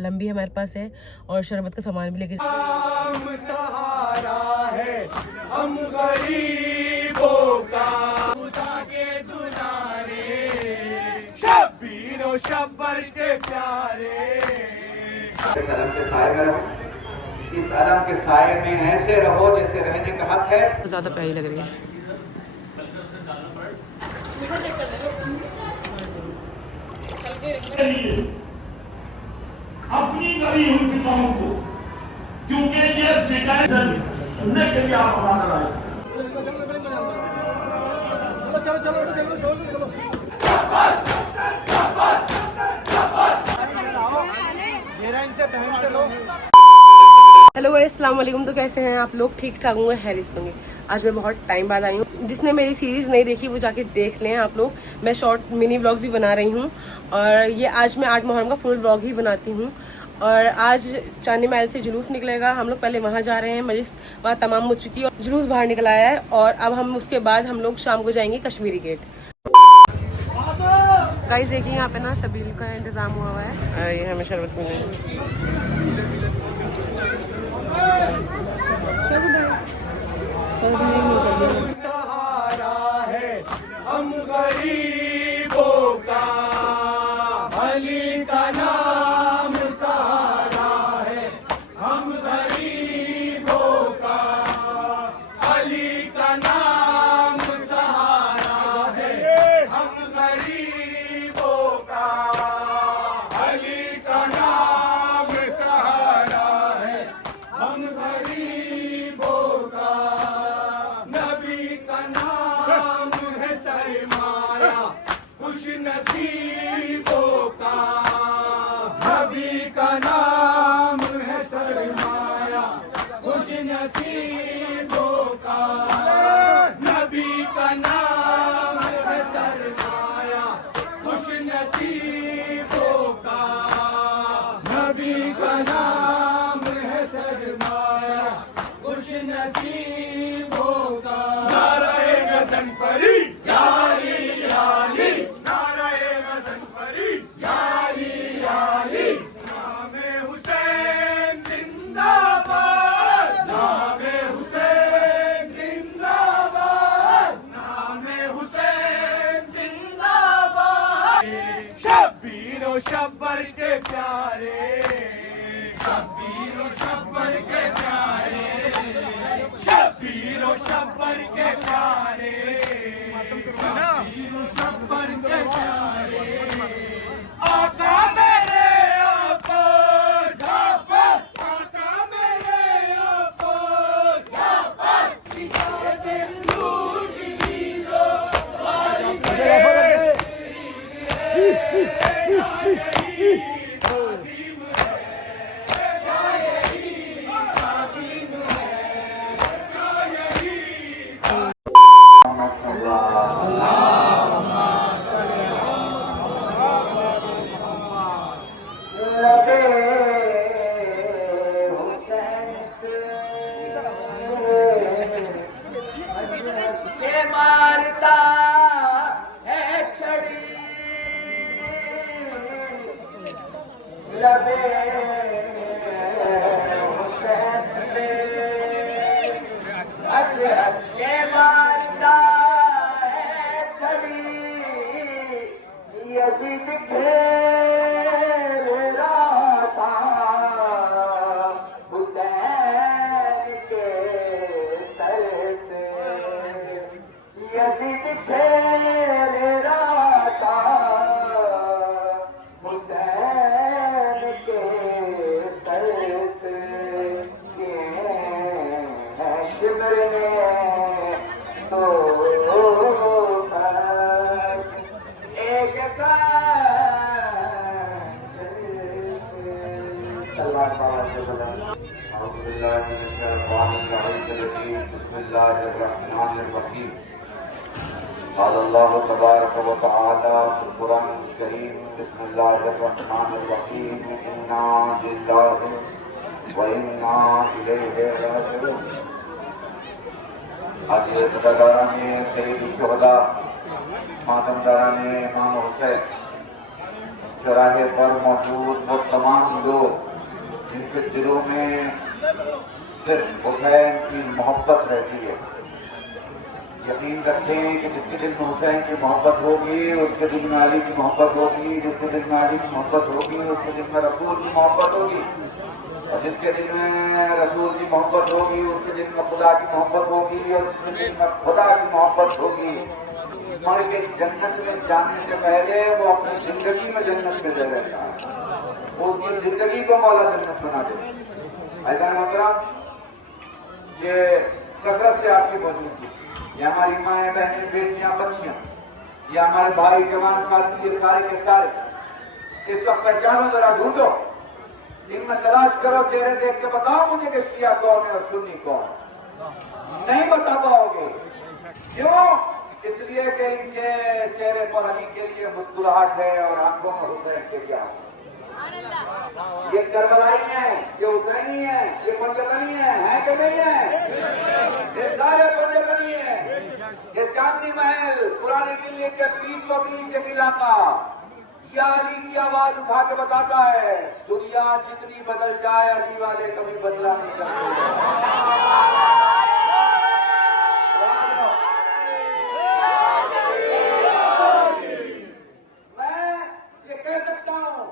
लंबी हमारे पास है और शरबत का सामान भी लेके सहारा है हम गरीबों का खुदा के दुलारे शब्बीर शब्बर के प्यारे। इस अलम के साए में रहो, इस अलम के साए में ऐसे रहो जैसे रहने का हक है। ज़्यादा प्यारी लग रही है। अपनी गली हुई फिजाओं को, क्योंकि ये फिजाएं सुनने के लिए आप हमारा लाए। चलो चलो चलो चलो चलो मेरा इनसे बहन से लो। हेलो गाइस, अस्सलाम वालेकुम। तो कैसे हैं आप लोग? ठीक ठाक होंगे, हैरियत होंगे। आज मैं बहुत टाइम बाद आई हूँ। जिसने मेरी सीरीज नहीं देखी वो जाके देख लें आप लोग। मैं शॉर्ट मिनी व्लॉग्स भी बना रही हूँ और ये आज मैं 8 मुहर्रम का फुल व्लॉग ही बनाती हूँ। और आज चांदनी महल से जुलूस निकलेगा। हम लोग पहले वहाँ जा रहे हैं, मजलिस वहाँ तमाम हो चुकी है और जुलूस बाहर निकल आया है। और अब हम उसके बाद हम लोग शाम को जाएंगे कश्मीरी गेट। गाइस देखिए यहाँ पे ना सबील का इंतजाम हुआ है और ये हमें शरबत मिलेगी। सहारा है हम गरीबों का अली का नाम सहारा है हम गरीबों का अली का नाम सहारा है हम गरीबों का अली का नाम सहारा है हम गरीबों का नबी का नाम है सरमाया खुश नसीबों का नबी का नाम है सरमाया खुश नसीबों का नबी का नाम है सरमाया खुश नसीबों का नबी का नाम है सरमाया खुश नसीबों का। नारे गज़नफ़री यारी यारी नारे गज़नफ़री यारी यारी नामे हुसैन जिंदाबाद नामे हुसैन जिंदाबाद नामे हुसैन जिंदाबाद शब्बीर और शब्बर के प्यारे शब्बीर और शब्बर के प्यारे शब्बीर और शब्बर के प्यारे शब्बीर और शब्बर के प्यारे आका मेरे आपो जाफर आका मेरे आपो जाफर इजाज़े लूट ली लो वारिस मारता है छड़ी लबे हुसैन पे हंस हंस के मारता है छड़ी यज़ीद घेर रहा था हुसैन के सर से यज़ीद घेर रहा था हुसैन के सर से ये है शिमर में सो एक सलमान बाबा से बोला बिस्मिल्लाहिर्रहमानिर्रहीम अल्लाह तबारक व तआला फिल कुरान करीम बिस्मिल्लाहिर्रहमानिर्रहीम इन्ना लिल्लाहि व इन्ना इलैहि राजिऊन। आज ये सदागाराने सैयद शुहदा मातमदाराने इमाम हुसैन चौराहे पर मौजूद वो तमाम लोग जिनके दिलों में सिर्फ हुसैन की मोहब्बत रहती है, यकीन रखें कि जिसके दिल में हुसैन की मोहब्बत होगी उसके दिल में अली की मोहब्बत होगी, जिसके दिल में अली की मोहब्बत होगी उसके दिल में रसूल की मोहब्बत होगी, और जिसके दिल में रसूल की मोहब्बत होगी उसके दिल में खुदा की मोहब्बत होगी, और जिसके दिल में खुदा की मोहब्बत होगी मर के जन्नत में जाने से पहले वो अपनी जिंदगी में जन्नत में दे रहता है, उसकी जिंदगी को मौला जन्नत बना दे। ऐसा मतलब ये कसरत से आपकी मौजूदगी, ये हमारी माएँ बहनें बेटियां बच्चियां, ये हमारे भाई जवान साथी, ये सारे के सारे इस वक्त पहचानो, जरा ढूंढो, इनमें तलाश करो, चेहरे देख के बताओ मुझे कि शिया कौन है और सुन्नी कौन, नहीं बता पाओगे। क्यों? इसलिए कि इनके चेहरे पर अली के लिए मुस्कुराहट है और आंखों में हुसैन के क्या है। ये करबलाई है, ये हुसैनी है, ये पंचतनी है कि नहीं है? ये सारे पंचतनी है, ये चांदनी महल पुराने किले के बीचों बीच एक इलाका, या अली की आवाज उठा के बताता है दुनिया जितनी बदल जाए अली वाले कभी बदला नहीं सकते। मैं ये कह सकता हूँ,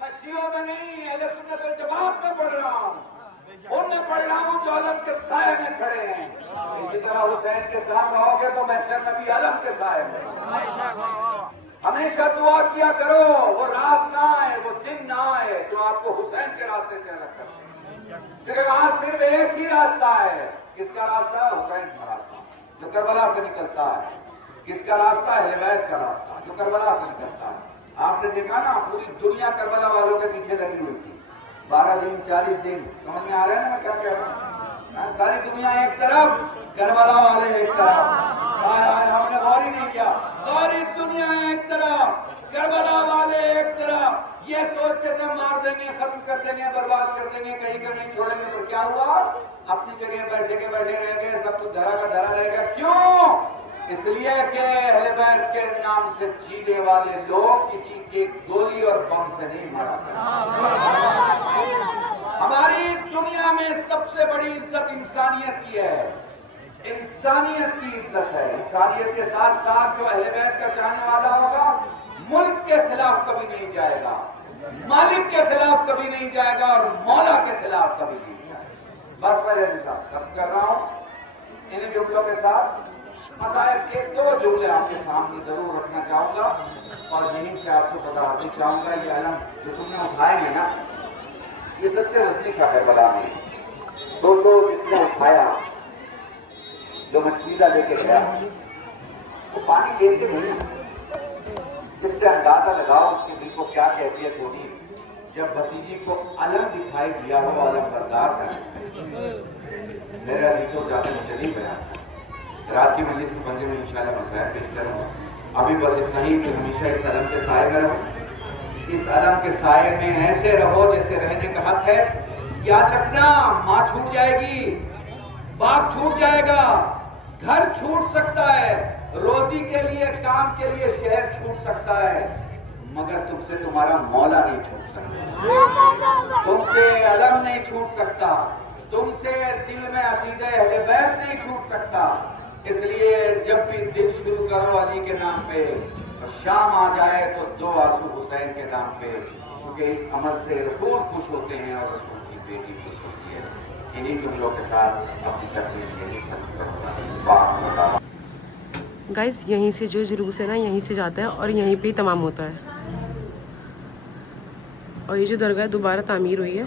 मैं शियों में नहीं अहले सुन्नत वल जमात में पढ़ रहा हूँ, उनमें पढ़ रहा हूँ जो अलम के साए में खड़े हैं। इसी तरह हुसैन के साथ रहोगे तो महशर में भी अलम के साए में। हमेशा दुआ किया करो वो रात ना आए, वो दिन ना आए जो आपको हुसैन के रास्ते से अलग करते हैं, क्योंकि वहां सिर्फ एक ही रास्ता है। किसका रास्ता? हुसैन का रास्ता जो करबला से निकलता है। किसका रास्ता? अहले बैत का रास्ता जो करबला से निकलता है। आपने देखा ना, पूरी दुनिया करबला वालों के पीछे लगी हुई थी, 12 दिन 40 दिन। समझ में आ रहा है ना मैं क्या कह रहा हूँ? सारी दुनिया एक तरफ, करबला वाले एक तरफ। हमने गौर ही नहीं किया, सारी दुनिया एक तरफ, करबला वाले एक तरफ। ये सोचते थे मार देंगे, खत्म कर देंगे, बर्बाद कर देंगे, कहीं का नहीं छोड़ेंगे, पर क्या हुआ? अपनी जगह बैठे के बैठे रह गए, सब कुछ धरा का धरा रह गया। क्यों? इसलिए कि अहले बैत के नाम से जीने वाले लोग किसी के गोली और बम से नहीं मारा करते। हमारी दुनिया में सबसे बड़ी इज्जत इंसानियत की है, इंसानियत की इज्जत है। इंसानियत के साथ साथ जो अहले बैत का चाहने वाला होगा मुल्क के खिलाफ कभी नहीं जाएगा, मालिक के खिलाफ कभी नहीं जाएगा, और मौला के खिलाफ कभी नहीं जाएगा। बस पहले खत्म कर रहा हूँ इन्हीं जुमलों के साथ। मसाइल के 2 जुमले आपके सामने जरूर रखना चाहूंगा, और यहीं से आपसे बताना चाहूंगा ये अलम जो तुमने उठाएंगे ना, ये सबसे नजदीक है करबला में। सोचो जिसने उठाया, जो मशकीदा लेके गया, वो पानी लेके नहीं, इससे अंदाजा लगाओ उसके दिल को क्या कैफियत होगी जब भतीजी को अलम दिखाई दिया हो, अलम बरदार का। मेरे अजीजों से आपने चली गया रात की मजलिस के बंदे में इंशाल्लाह मसाइल पेश करूँगा। अभी बस इतना ही कि हमेशा इस अलम के साए में रहो, इस अलम के साए में ऐसे रहो जैसे रहने का हक है। याद रखना, माँ छूट जाएगी, बाप छूट जाएगा, घर छूट सकता है, रोजी के लिए काम के लिए शहर छूट सकता है, मगर तुमसे तुम्हारा मौला नहीं छूट सकता, तुमसे अलम नहीं छूट सकता, तुमसे दिल में अकीदा अहले बैत नहीं छूट सकता। इसलिए जब भी दिन शुरू करो अली के नाम पे, और शाम आ जाए तो 2 आंसू हुसैन के नाम पे, क्योंकि इस अमल से रसूल खुश होते हैं और रसूल की बेटी खुश होती है। इन्हीं जुमलों के साथ अपनी तकलीफ यही खत्म करता हूं। गाइस यहीं से जो जुलूस है ना, यहीं से जाता है और यहीं पे ही तमाम होता है। और ये जो दरगाह दोबारा तामीर हुई है,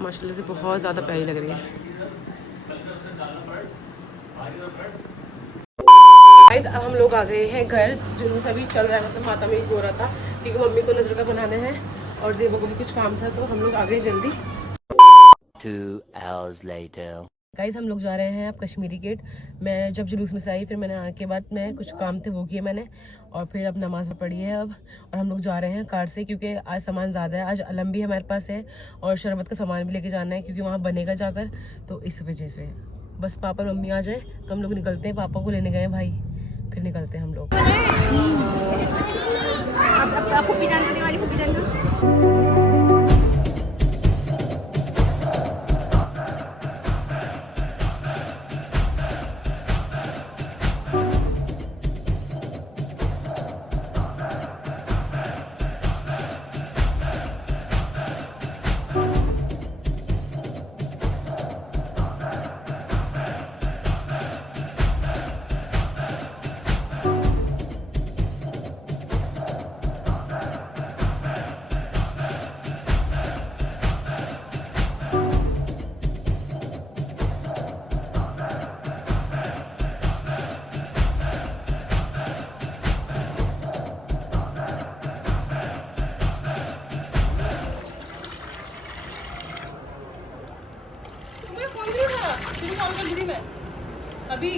माशाल्लाह से बहुत ज़्यादा प्यारी लग रही है। गाइस अब हम लोग आ गए हैं घर। जुलूस अभी चल रहा है, मतलब माता मेरी हो रहा था क्योंकि मम्मी को नजर का बनाने हैं और ज़ेबा को भी कुछ काम था, तो हम लोग आ गए जल्दी। 2 hours later. गाइस हम लोग जा रहे हैं अब कश्मीरी गेट। मैं जब जुलूस में से आई, फिर मैंने आने के बाद मैं कुछ काम थे वो किए मैंने, और फिर अब नमाज पढ़ी है अब, और हम लोग जा रहे हैं कार से क्योंकि आज सामान ज़्यादा है। आज अलम भी हमारे पास है और शरबत का सामान भी लेके जाना है क्योंकि वहाँ बनेगा जाकर, तो इस वजह से बस पापा और मम्मी आ जाए तो हम लोग निकलते हैं। पापा को लेने गए हैं भाई फिर निकलते हैं हम लोग। आपको पिजान करने वाली पिजान अभी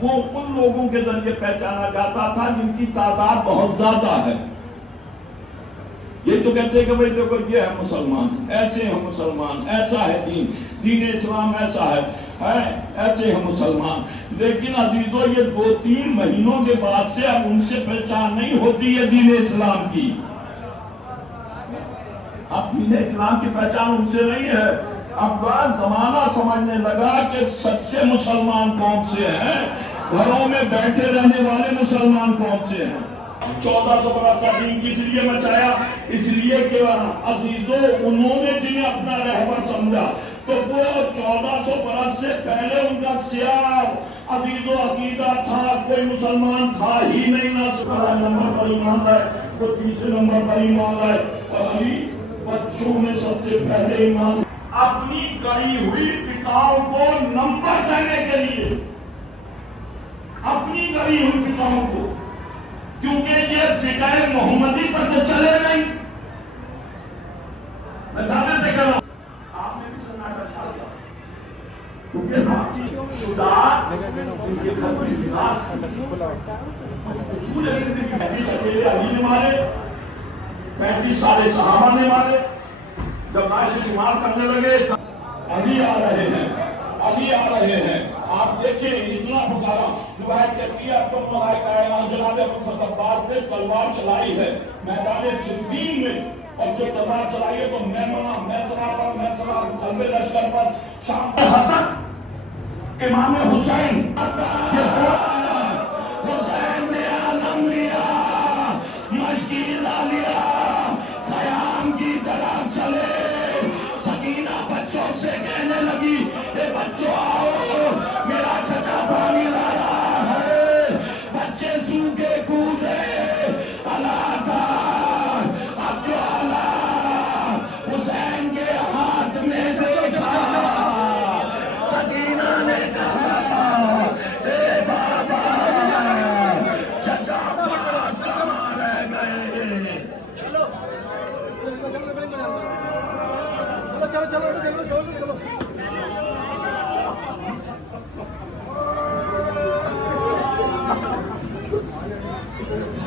वो उन लोगों के जरिए पहचाना जाता था जिनकी तादाद बहुत ज्यादा है। ये तो कहते हैं कि भाई देखो ये है मुसलमान, ऐसे हैं मुसलमान, ऐसा है दीन इस्लाम ऐसा है ऐसे हैं मुसलमान। लेकिन अजीजों ये 2-3 महीनों के बाद से अब उनसे पहचान नहीं होती है दीन इस्लाम की। अब दीन इस्लाम की पहचान उनसे नहीं है। अब जमाना समझने लगा कि सच्चे मुसलमान कौन से हैं, घरों में बैठे रहने वाले मुसलमान कौन से हैं। 1400 बरस का दीन किस लिए बचाया? इसलिए कि अजीजों उन्होंने जिन्हें अपना रहबर समझा तो वो 1400 बरस से पहले उनका सियार अजीजों अकीदा था, कोई मुसलमान था ही नहीं। ना नंबर पर ईमान लाए, वो तीसरे नंबर पर ईमान लाए और अली बच्चों में सबसे पहले ईमान। अपनी गई हुई फिकाओं को नंबर देने के लिए, अपनी गई हुई फिकाओं को, क्योंकि ये फिकाए मोहम्मदी पर तो चले नहीं। मैं दावे से कर रहा हूं, आपने भी सन्नाटा छा दिया क्योंकि आपकी शुदा उनके घर में विनाश उसूल है। 35 अकेले अली ने मारे, 35 सारे सहाबा ने मारे। जब लाश शुमार करने लगे अली आ रहे हैं, अली आ रहे हैं। आप देखिए इतना पुकारा रिवायत कहती है तो मलाइका ऐलान जनाब मुसद्दक़ पे तलवार चलाई है मैदान सिद्दीन में, और जो तलवार चलाई है तो मैं सरा कल्बे लश्कर पर शाम हसन इमाम हुसैन ने आलम लिया, मस्जिद ला लिया, ख़याम की तरफ चले। सकीना बच्चों से कहने लगी ए बच्चों आओ, मेरा चचा पानी ला रहा है। बच्चे सूखे कूदे, अल्लाह का अब जो अल्लाह हुसैन के हाथ में देखा, सकीना ने कहा ए बाबा चचा पास कहाँ रह गए।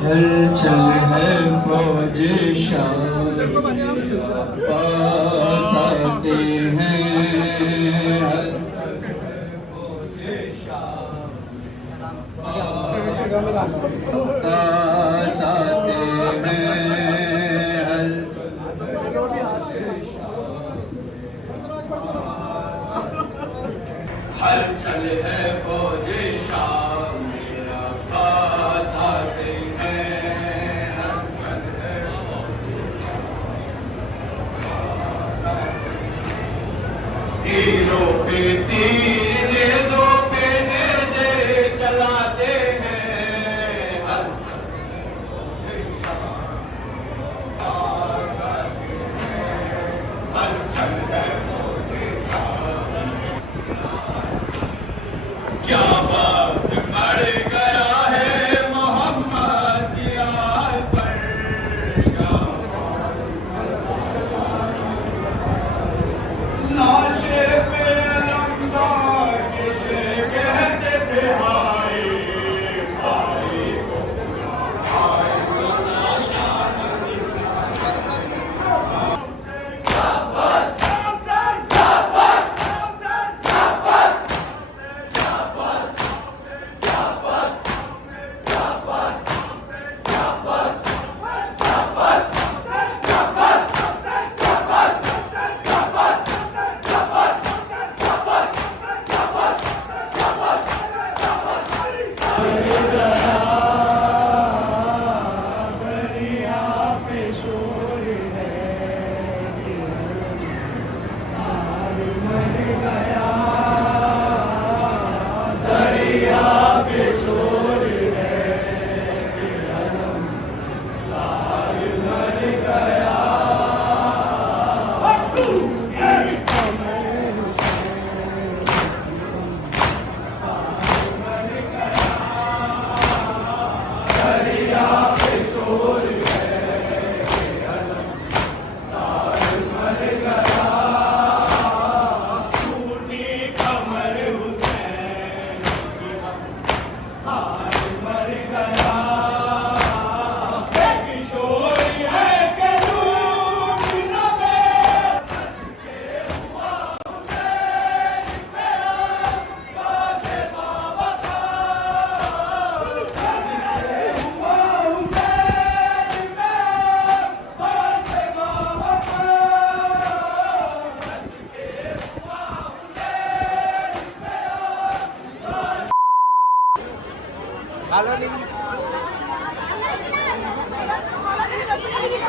हलचल है फौज शाह पास आते हैं, पास आते हैं। हलचल है फौज शाह मेरा पास आते हैं, हलचल है तीरों पे तीर नेज़ों पे नेज़े चलाते हैं। हलचल है क्या बात बढ़ गया है मोहम्मद की यार पर, लाशे पे लंबा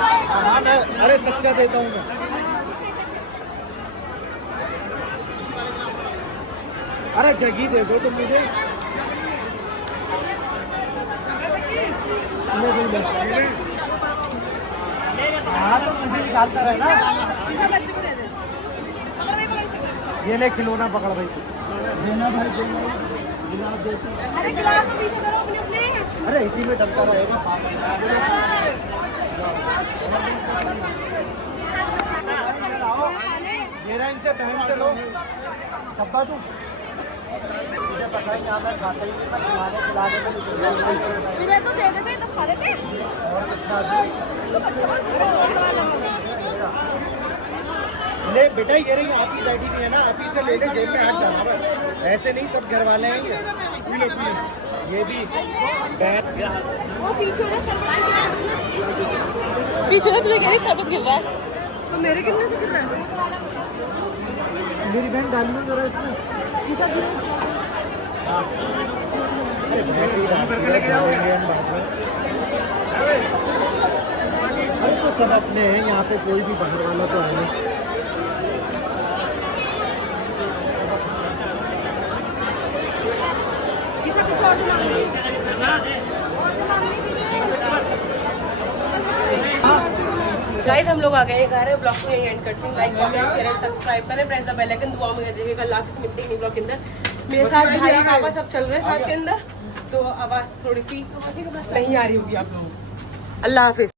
हाँ मैं अरे सच्चा देता हूँ मैं। अरे जगी दे दो तुम मुझे। हाँ तो मुझे निकालता रहना। ये ले खिलौना पकड़ भाई। देना भाई देना। अरे गिलास तो पीछे करो अपने अपने। अरे इसी में डलता रहेगा। मेरा इनसे बहन से लो डब्बा दूं। मुझे पता ही यहाँ मैं खाता ही नहीं, मैं खिलाने खिलाने में मेरे तो दे देते तो खा लेते। और कितना ले बेटा, ये रही आप ही बैठी हुई है ना, आप ही से ले ले, जेब में हाथ डालना बस। ऐसे नहीं, सब घर वाले हैं ये भी बैठ। वो पीछे ना शरबत पीछे ना तुझे कह रही शरबत गिर रहा है, तो मेरे कितने से गिर रहा है? मेरी बहन डाली हूँ जरा इसमें। अरे वैसे ही रात को डालेंगे हम बाद में। अरे तो सब अपने हैं यहाँ पे, कोई भी बाहर वाला तो है नहीं। गाइस हम लोग आ गए हैं घर। ब्लॉग को यही एंड करते हैं। Like comment share and subscribe करें, प्रेस द बेल आइकन। दुआ में याद रखिएगा। अल्लाह हाफिज़, मिलते हैं नए ब्लॉग के अंदर। मेरे साथ भाई पापा सब चल रहे हैं साथ के अंदर, तो आवाज़ थोड़ी सी नहीं आ रही होगी आप लोगों को। अल्लाह हाफिज़।